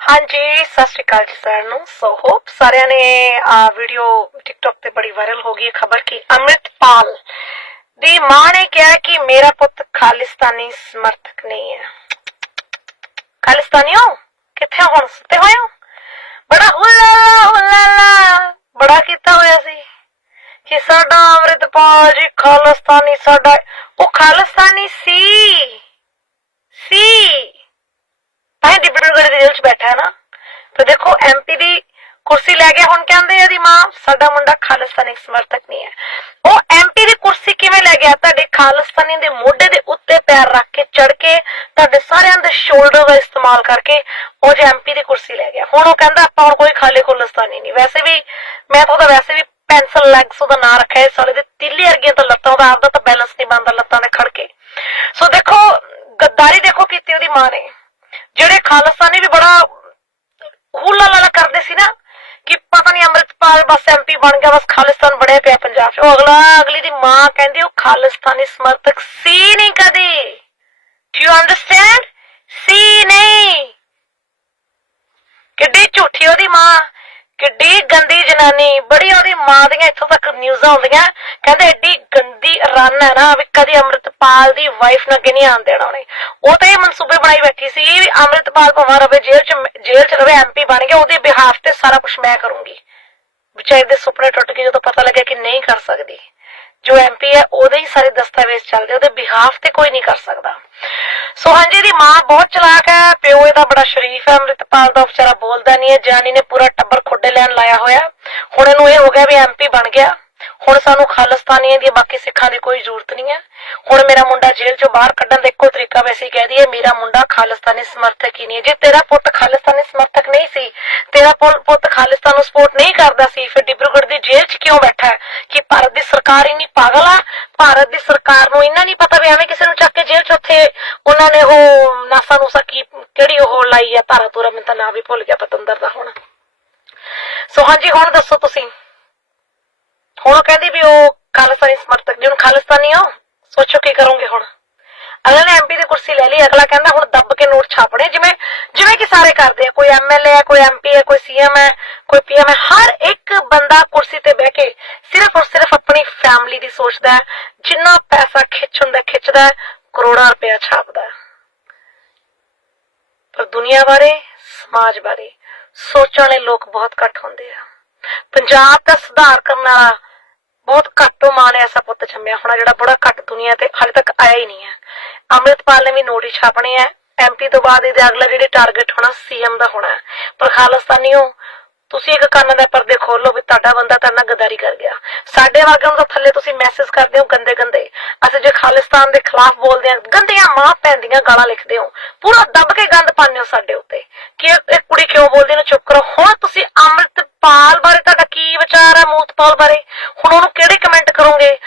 ਹਾਂਜੀ, ਸਤਿ ਸ਼੍ਰੀ ਅਕਾਲ ਜੀ ਸਾਰਿਆਂ ਨੂੰ। ਸੋ ਹੋਪ ਸਾਰਿਆਂ ਨੇ, ਆ ਵੀਡੀਓ ਟਿਕਟੌਕ ਤੇ ਬੜੀ ਵਾਇਰਲ ਹੋ ਗਈ ਹੈ ਖਬਰ ਕਿ ਅੰਮ੍ਰਿਤਪਾਲ ਦੀ ਮਾਂ ਨੇ ਕਿਹਾ ਕਿ ਮੇਰਾ ਪੁੱਤ ਖਾਲਿਸਤਾਨੀ ਸਮਰਥਕ ਨਹੀਂ ਹੈ। ਖਾਲਿਸਤਾਨੀਓ, ਕਿੱਥੇ ਹੋ ਹੁਣ ਸੁੱਤੇ ਹੋਏ ਹੋ? ਬੜਾ ਹੁਲਾਲਾ ਹੁਲਾਲਾ ਬੜਾ ਕੀਤਾ ਹੋਇਆ ਸੀ ਕਿ ਸਾਡਾ ਅੰਮ੍ਰਿਤਪਾਲ ਜੀ ਖਾਲਿਸਤਾਨੀ, ਸਾਡਾ, ਉਹ ਖਾਲਿਸਤਾਨੀ ਸੀ ਤਾਂ ਡਿਪਟੀ ਦੇ ਜੇਲ੍ਹ 'ਚ ਬੈਠਾ ਹੈ ਨਾ, ਤੇ ਦੇਖੋ ਐਮਪੀ ਦੀ ਕੁਰਸੀ ਲੈ ਗਿਆ ਹੁਣ ਕਹਿੰਦੇ ਇਹਦੀ ਮਾਂ, ਸਾਡਾ ਮੁੰਡਾ ਖਾਲਿਸਤਾਨੀ ਸਮਰਥਕ ਨਹੀਂ ਹੈ। ਉਹ ਐਮਪੀ ਦੀ ਕੁਰਸੀ ਕਿਵੇਂ ਲੈ ਗਿਆ? ਤੁਹਾਡੇ ਖਾਲਿਸਤਾਨੀ ਦੇ ਮੋਢੇ ਦੇ ਉੱਤੇ ਪੈਰ ਰੱਖ ਕੇ ਚੜ ਕੇ ਤੁਹਾਡੇ ਸਾਰਿਆਂ ਦੇ ਸ਼ੋਲਡਰ ਦਾ ਇਸਤੇਮਾਲ ਕਰਕੇ ਉਹ ਜੇ ਐਮਪੀ ਦੀ ਕੁਰਸੀ ਲੈ ਗਿਆ। ਹੁਣ ਉਹ ਕਹਿੰਦਾ, ਆਪਾਂ ਹੁਣ ਕੋਈ ਖਾਲੀ ਖਾਲਿਸਤਾਨੀ ਨਹੀਂ। ਵੈਸੇ ਵੀ, ਮੈਂ ਤਾਂ ਉਹਦਾ ਵੈਸੇ ਵੀ ਪੈਨਸਲ ਲੈਗਸ ਉਹਦਾ ਨਾਂ ਰੱਖਿਆ ਇਸ ਸਾਲੇ ਦੇ ਤਿੱਲੀ ਵਰਗੀਆਂ ਤਾਂ ਲੱਤਾਂ, ਉਹਦਾ ਆਪਦਾ ਤਾਂ ਬੈਲੈਂਸ ਨਹੀਂ ਬਣਦਾ ਲੱਤਾਂ ਦੇ ਖੜ ਕੇ। ਸੋ ਦੇਖੋ, ਗੱਦਾਰੀ ਦੇਖੋ ਕੀਤੀ ਉਹਦੀ ਮਾਂ ਨੇ। ਜਿਹੜੇ ਖਾਲਸਾਨੀ ਬੜਾ ਹੁਲਾ ਲਾਲਾ ਕਰਦੇ ਸੀ ਨਾ ਕਿ ਪਤਾ ਨਹੀਂ ਅੰਮ੍ਰਿਤਪਾਲ ਬਸ ਐਮਪੀ ਬਣ ਗਿਆ, ਬਸ ਖਾਲਿਸਤਾਨ ਬਣਿਆ ਪਿਆ ਪੰਜਾਬ 'ਚ। ਉਹ ਅਗਲਾ, ਅਗਲੀ ਦੀ ਮਾਂ ਕਹਿੰਦੀ, ਉਹ ਖਾਲਿਸਤਾਨੀ ਸਮਰਥਕ ਸੀ ਨਹੀਂ ਕਦੀ। ਡੂ ਯੂ ਅੰਡਰਸਟੈਂਡ ਸੀ ਨਹੀਂ। ਕਿੱਡੀ ਝੂਠੀ ਉਹਦੀ ਮਾਂ। ਕਿੱਡੀ ਗੰਦੀ ਜਨਾਨੀ, ਬੜੀ ਉਹਦੀ ਮਾਂ ਦੀਆਂ ਇੱਥੋਂ ਤੱਕ ਨਿਊਜ਼ਾਂ ਆਉਂਦੀਆਂ। ਕਹਿੰਦੇ ਐਡੀ ਗੰਦੀ ਰਨ ਹੈ ਨਾ, ਵੀ ਕਦੀ ਅੰਮ੍ਰਿਤਪਾਲ ਦੀ ਵਾਈਫ ਨੂੰ ਅੱਗੇ ਨਹੀਂ ਆਣ ਦੇਣਾ ਉਹਨੇ। ਉਹ ਤਾਂ ਇਹ ਮਨਸੂਬੇ ਬਣਾਈ ਬੈਠੀ ਸੀ ਵੀ ਅੰਮ੍ਰਿਤਪਾਲ ਭਾਵੇਂ ਰਵੇ ਜੇਲ੍ਹ ਚ ਜੇਲ੍ਹ ਚ ਰਵੇ ਐਮਪੀ ਬਣ ਗਿਆ ਉਹਦੇ ਬਿਹਾਫ ਤੇ ਸਾਰਾ ਕੁਝ ਮੈਂ ਕਰੂੰਗੀ। ਵਿਚਾਰੇ ਦੇ ਸੁਪਨੇ ਟੁੱਟ ਗਏ ਜਦੋਂ ਪਤਾ ਲੱਗਿਆ ਕਿ ਨਹੀਂ ਕਰ ਸਕਦੀ। ਜੋ ਐਮਪੀ ਹੈ, ਉਹਦੇ ਹੀ ਸਾਰੇ ਦਸਤਾਵੇਜ਼ ਚੱਲਦੇ, ਉਹਦੇ ਬਿਹਾਫ ਤੇ ਕੋਈ ਨਹੀਂ ਕਰ ਸਕਦਾ। ਸੋ ਹਾਂਜੀ ਦੀ ਮਾਂ ਬਹੁਤ ਚਲਾਕ ਹੈ, ਪਿਓ ਇਹਦਾ ਬੜਾ ਸ਼ਰੀਫ ਹੈ, ਅੰਮ੍ਰਿਤਪਾਲ ਦਾ ਵਿਚਾਰਾ ਬੋਲਦਾ ਨਹੀਂ ਹੈ, ਜਾਨੀ ਨੇ ਪੂਰਾ ਟੱਬਰ ਖੁੱਡੇ ਲੈਣ ਲਾਇਆ ਹੋਇਆ। ਹੁਣ ਇਹਨੂੰ ਇਹ ਹੋ ਗਿਆ ਵੀ ਐਮਪੀ ਬਣ ਗਿਆ। ਹੁਣ ਸਾਨੂੰ ਖਾਲਿਸਤਾਨੀਆਂ ਦੀ ਬਾਕੀ ਸਿੱਖਾਂ ਦੀ ਕੋਈ ਜ਼ਰੂਰਤ ਨਹੀਂ ਹੈ। ਹੁਣ ਮੇਰਾ ਮੁੰਡਾ ਜੇਲ੍ਹ ਚੋਂ ਬਾਹਰ ਕੱਢਣ ਦਾ ਇੱਕੋ ਤਰੀਕਾ ਵੈਸੇ ਹੀ ਕਹਿ ਦਈਏ, ਮੇਰਾ ਮੁੰਡਾ ਖਾਲਿਸਤਾਨੀ ਸਮਰਥਕ ਹੀ ਨਹੀਂ ਹੈ। ਜੇ ਤੇਰਾ ਪੁੱਤ ਖਾਲਿਸਤਾਨੀ ਸਮਰਥਕ ਨਹੀਂ ਸੀ ਤੇਰਾ ਪੁ- ਪੁੱਤ ਨੂੰ ਸਪੋਰਟ ਨਹੀਂ ਕਰਦਾ ਸੀ, ਫਿਰ ਡਿਬਰੂਗੜ੍ਹ ਦੀ ਜੇਲ੍ਹ 'ਚ ਕਿਉਂ ਬੈਠਾ ਹੈ? ਕਿ ਭਾਰਤ ਦੀ ਸਰਕਾਰ ਇੰਨੀ ਪਾਗਲ ਆ? ਭਾਰਤ ਦੀ ਸਰਕਾਰ ਨੂੰ ਇੰਨਾ ਨਹੀਂ ਪਤਾ ਵੀ ਐਵੇਂ ਕਿਸੇ ਨੂੰ ਚੱਕ ਕੇ ਜੇਲ੍ਹ 'ਚ ਉੱਥੇ ਉਹਨਾਂ ਨੇ ਉਹ ਨਾਸਾ ਨੂਸਾ ਕੀ, ਕਿਹੜੀ ਉਹ ਲਾਈ ਆ ਧਾਰਾ ਧੂਰਾ ਮੈਨੂੰ ਤਾਂ ਨਾਂ ਵੀ ਭੁੱਲ ਗਿਆ ਪਤੰਦਰ ਦਾ ਹੁਣ। ਸੋ ਹਾਂਜੀ, ਹੁਣ ਦੱਸੋ ਤੁਸੀਂ। ਹੁਣ ਕਹਿੰਦੀ ਵੀ ਉਹ ਖਾਲਿਸਤਾਨੀ ਸਮਰਥਕ ਜੀ, ਹੁਣ ਖਾਲਿਸਤਾਨੀ ਹੋ? ਸੋਚੋ ਕੀ ਕਰੋਗੇ ਹੁਣ। ਅਗਲੇ ਨੇ ਐਮਪੀ ਦੀ ਕੁਰਸੀ ਲੈ ਲਈ, ਅਗਲਾ ਕਹਿੰਦਾ ਹੁਣ ਦੱਬ ਕੇ ਨੋਟ ਛਾਪਣੇ, ਜਿਵੇਂ ਜਿਵੇਂ ਕਿ ਸਾਰੇ ਕਰਦੇ ਆ, ਕੋਈ ਐਮਐਲਏ ਹੈ, ਕੋਈ ਐਮਪੀ ਹੈ, ਕੋਈ ਸੀਐਮ ਹੈ, ਕੋਈ ਪੀਐਮ ਹੈ, ਹਰ ਇੱਕ ਬੰਦਾ ਕੁਰਸੀ ਤੇ ਬਹਿ ਕੇ ਸਿਰਫ ਔਰ ਸਿਰਫ ਆਪਣੀ ਫੈਮਿਲੀ ਦੀ ਸੋਚਦਾ ਹੈ, ਜਿੰਨਾ ਪੈਸਾ ਖਿੱਚ ਹੁੰਦਾ, ਖਿੱਚਦਾ ਕਰੋੜਾਂ ਰੁਪਇਆ ਛਾਪਦਾ ਪਰ ਦੁਨੀਆ ਬਾਰੇ, ਸਮਾਜ ਬਾਰੇ ਸੋਚਣ ਵਾਲੇ ਲੋਕ ਬਹੁਤ ਘੱਟ ਹੁੰਦੇ ਆ। ਪੰਜਾਬ ਦਾ ਸੁਧਾਰ ਕਰਨ ਵਾਲਾ ਬਹੁਤ ਘੱਟੋ ਨੇ ਐਸਾ ਪੁੱਤ ਜੰਮਿਆ ਹੋਣਾ ਜਿਹੜਾ ਬੜਾ ਘੱਟ ਦੁਨੀਆ ਤੇ ਹਾਲੇ ਤੱਕ ਆਇਆ ਹੀ ਨਹੀਂ ਹੈ। ਅੰਮ੍ਰਿਤਪਾਲ ਨੇ ਵੀ ਨੋਟਿਸ ਛਾਪਣੇ ਆ ਐਮਪੀ ਤੋਂ ਬਾਅਦ ਇਹਦੇ ਅਗਲਾ ਜਿਹੜੇ ਟਾਰਗੇਟ ਹੋਣਾ ਸੀਐਮ ਦਾ ਹੋਣਾ ਪਰ ਖਾਲਿਸਤਾਨੀਓ ਤੁਸੀਂ ਇੱਕ ਕੰਨ ਦੇ ਪਰਦੇ ਖੋਲੋ ਵੀ ਤੁਹਾਡਾ ਬੰਦਾ ਤੁਹਾਡੇ ਨਾਲ ਗਦਾਰੀ ਕਰ ਗਿਆ। ਸਾਡੇ ਵਰਗਿਆਂ ਨੂੰ ਤਾਂ ਥੱਲੇ ਤੁਸੀਂ ਮੈਸੇਜ ਕਰਦੇ ਹੋ ਗੰਦੇ ਗੰਦੇ। ਅਸੀਂ ਜੇ ਖਾਲਿਸਤਾਨ ਦੇ ਖਿਲਾਫ ਬੋਲਦੇ ਹਾਂ, ਗੰਦੀਆਂ ਮਾਂ ਪੈਂਦੀਆਂ ਗਾਲਾਂ ਲਿਖਦੇ ਹੋ। ਪੂਰਾ ਦੱਬ ਕੇ ਗੰਦ ਪਾਉਂਦੇ ਹੋ ਸਾਡੇ ਉੱਤੇ। ਕਿ ਇਹ ਕੁੜੀ ਕਿਉਂ ਬੋਲਦੀ ਨੂੰ ਚੁੱਪ ਕਰੋ। ਹੁਣ ਤੁਸੀਂ ਅੰਮ੍ਰਿਤਪਾਲ ਬਾਰੇ ਤੁਹਾਡਾ ਕੀ ਵਿਚਾਰ ਹੈ, ਮੂਤਪਾਲ ਬਾਰੇ? ਹੁਣ ਉਹਨੂੰ